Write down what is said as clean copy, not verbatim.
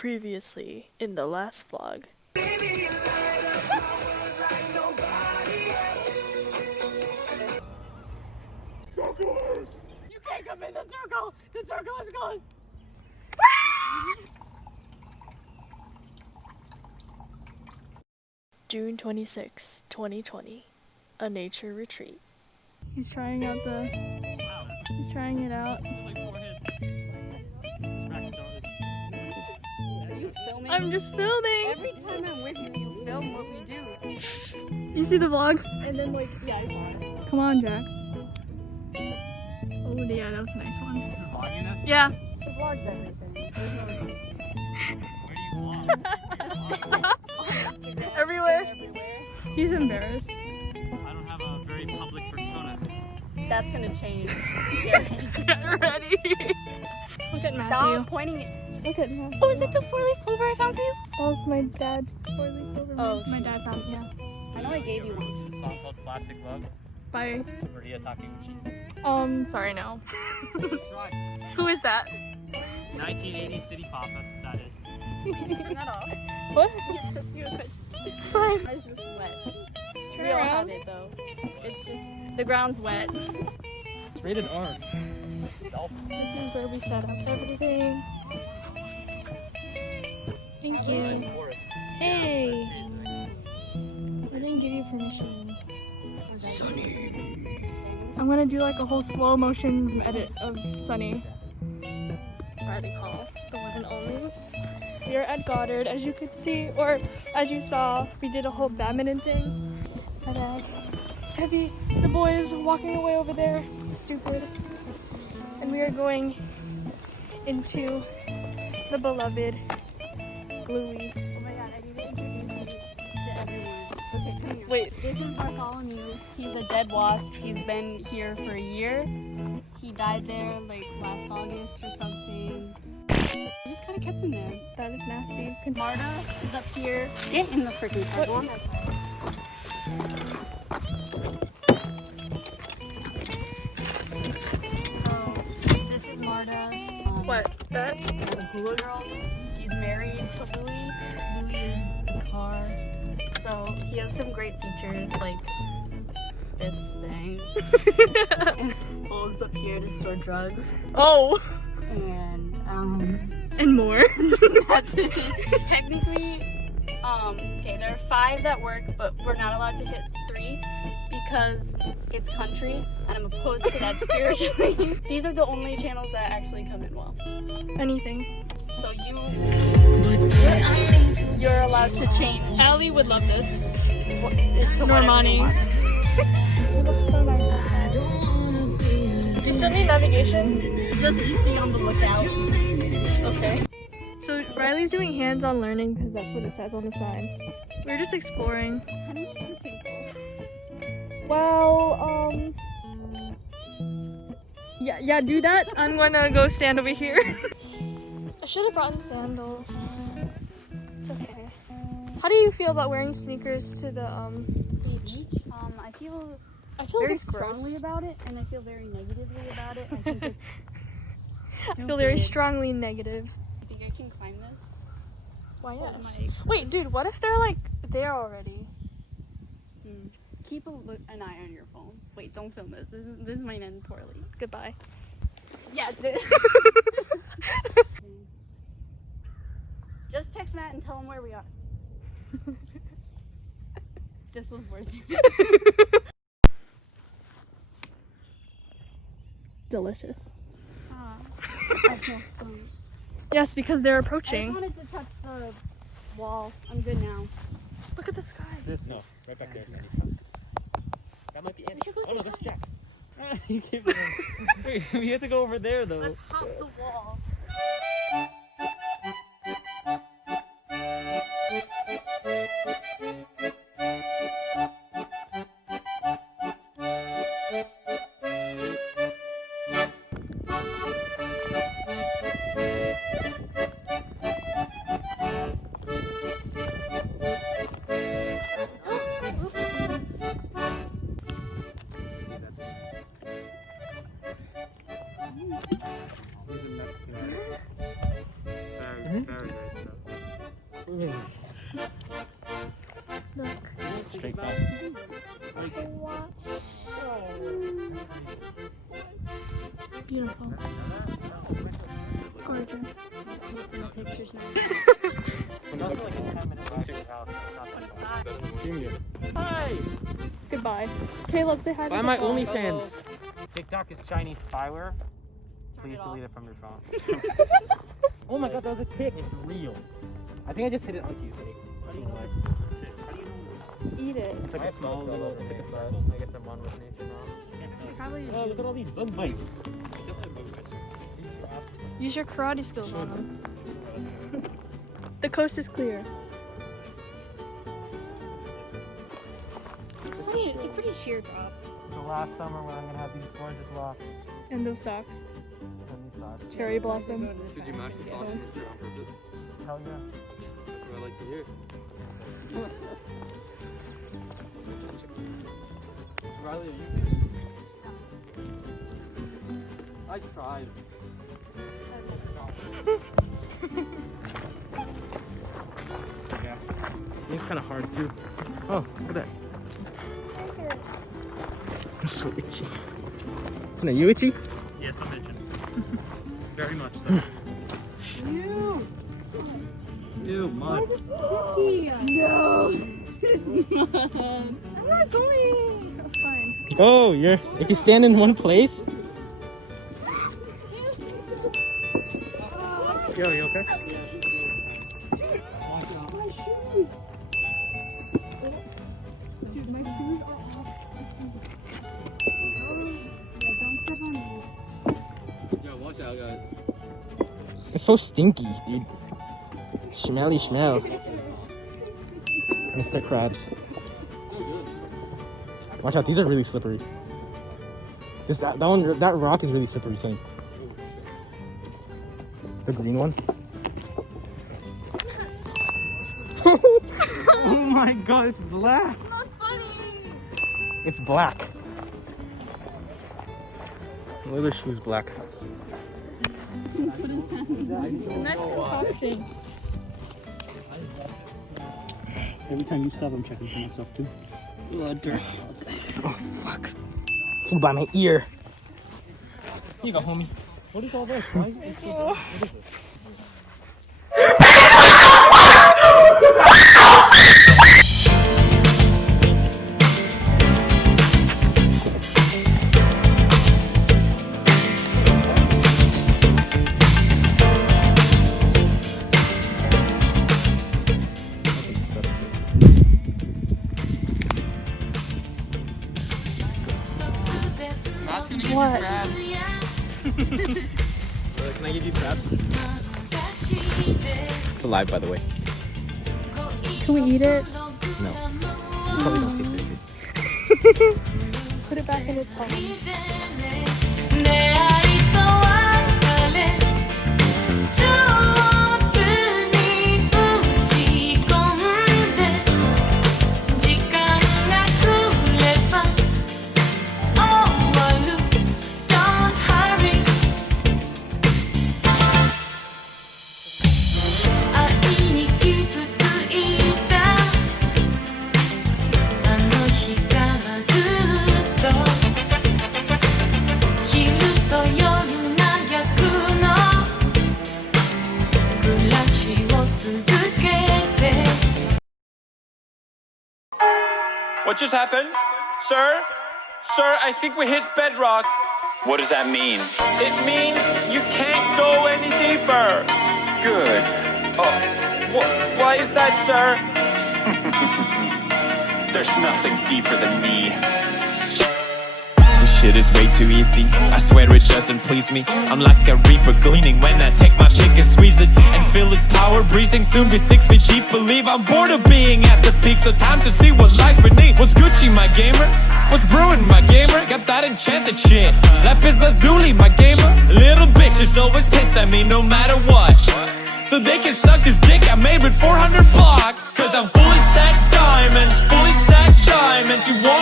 Previously in the last vlog. Circles! You can't come in the circle! The circle is closed! June 26, 2020. A nature retreat. He's trying out the... He's trying it out. Are you filming? I'm just filming! Every time I'm with you, you film what we do. You see the vlog? And then yeah, I saw it. Come on, Jack. Oh yeah, that was a nice one. You're vlogging this? Yeah. She vlogs everything. Where do you vlog? Just on Instagram. Everywhere. Everywhere. He's embarrassed. I don't have a very public persona. That's gonna change. Get ready. Get ready. Look at Matthew. Stop pointing it. Look at Matthew. Oh, is it the 4-leaf clover I found for you? That was my dad's 4-leaf clover. Oh, my dad found it, yeah. I know I gave you one. This is a song called Plastic Love. By, Maria Takeuchi. sorry, no. Who is that? 1980 City Pop, that's what that is. Turn that off. What? Yes, you a question. Fine. It's just wet. Turn We all around. have it though. It's just the ground's wet. It's rated R. This is where we set up everything. Thank you. Hey! I didn't give you permission. Sunny. I'm gonna do like a whole slow motion edit of Sunny. Riley Hall, the one and only. We are at Goddard, as you could see, or as you saw, we did a whole badminton thing. My dad, Heavy, the boys walking away over there, stupid. And we are going into the beloved Gluey. Oh my god, I need to introduce you to everyone. Okay, come here. Wait. This is Bartholomew. He's a dead wasp. He's been here for a year. He died there like last August or something. We just kind of kept him there. That is nasty. Marta is up here. Get in the freaking car. Go on that side. So, this is Marta. What? That? The hula girl. He's married to Louie. Louie is the car. So he has some great features like this thing. And holes up here to store drugs. Oh! And And more. that's it. Technically, okay, there are 5 that work, but we're not allowed to hit 3 because it's country and I'm opposed to that spiritually. These are the only channels that actually come in well. Anything. So you're allowed to change. Allie would love this. To whatever Normani. you want. It looks so nice outside. Do you still need navigation? Just be on the lookout. Okay. So Riley's doing hands-on learning because that's what it says on the sign. We're just exploring. How do you make it tinkle? Well, yeah, do that. I'm gonna go stand over here. I should have brought sandals. It's okay. How do you feel about wearing sneakers to the beach? I feel I feel like very it's gross. strongly about it, and I feel very negatively about it. I think it's I feel very stupid. strongly negative. I think I can climb this. Why Oh yes? my Wait, dude, what if they're like there already? Keep an eye on your phone. Wait, don't film this. This might end poorly. Goodbye. Yeah. Just text Matt and tell him where we are. This was worth it. Delicious. I smell food. Yes, because they're I approaching. just wanted to touch the wall. I'm good now. Look at the sky. This? No, right back there. Sandy's house. That might be Andy. should go Oh no, say that's hi. Jack. You keep it. Wait, we have to go over there though. Let's hop the wall. Look. Straight back. Beautiful. Gorgeous. No pictures now. It's also like a 10-minute drive to your house. It's not that far. Hi! Goodbye. Caleb, say hi to Buy the my vlog. OnlyFans. TikTok is Chinese spyware. Please delete it from your phone. Oh my god, that was a tick. It's real. I think I just hit it on Tuesday. Eat it. It's like a small little, it's like a circle. I guess I'm one with nature now. Probably Oh, look at all these bug bites. Use your karate skills on them. The coast is clear. it's a pretty sheer drop. The last summer when I'm gonna have these gorgeous locks And those socks. and these socks. Cherry blossom. Did you match the socks with your on purpose? Hell yeah. That's what I like to hear. Riley, are you I tried. Yeah. It's kind of hard too. Oh, look at that. I'm so itchy. Are you itchy? Yes, I'm itching. Very much so. Ew, mud. I'm not going. I'm fine. Oh, if you stand in one place. Yo, you okay? Dude, my shoes are off. Yo, watch out, guys. It's so stinky, dude. Smelly smell. Mr. Krabs. So good. Watch out, these are really slippery. That rock is really slippery, Saint. The green one. Oh my god, it's black. Not funny. It's black. Look at the shoes black. Nice concoction. Every time you stop, I'm checking for myself too. Dirt. Oh fuck. Flew by my ear. Here you go, homie. What is all this? Why is it what is this? What? Can I give you crabs? It's alive, by the way. Can we eat it? No. Probably don't taste very good. Put it back in its home. 出会いと別れ上手に打ち込んで時間が来れば終わる Don't hurry 愛に傷ついたあの日からずっと昼と夜が逆の暮らしを続けて What just happened? Sir? Sir, I think we hit bedrock. What does that mean? It means you can't go any deeper. Good. Why is that, sir? There's nothing deeper than me. This shit is way too easy. I swear it doesn't please me. I'm like a reaper gleaning when I take my pick and squeeze it and feel its power breezing. Soon be 6 feet deep. Believe I'm bored of being at the peak. So time to see what lies beneath. What's Gucci, my gamer? What's brewing, my gamer? Got that enchanted shit. Lapis Lazuli, my gamer. Little bitches always taste at me no matter what. So they can suck this dick I made with 400 blocks. Cause I'm fully stacked diamonds, fully stacked diamonds. You want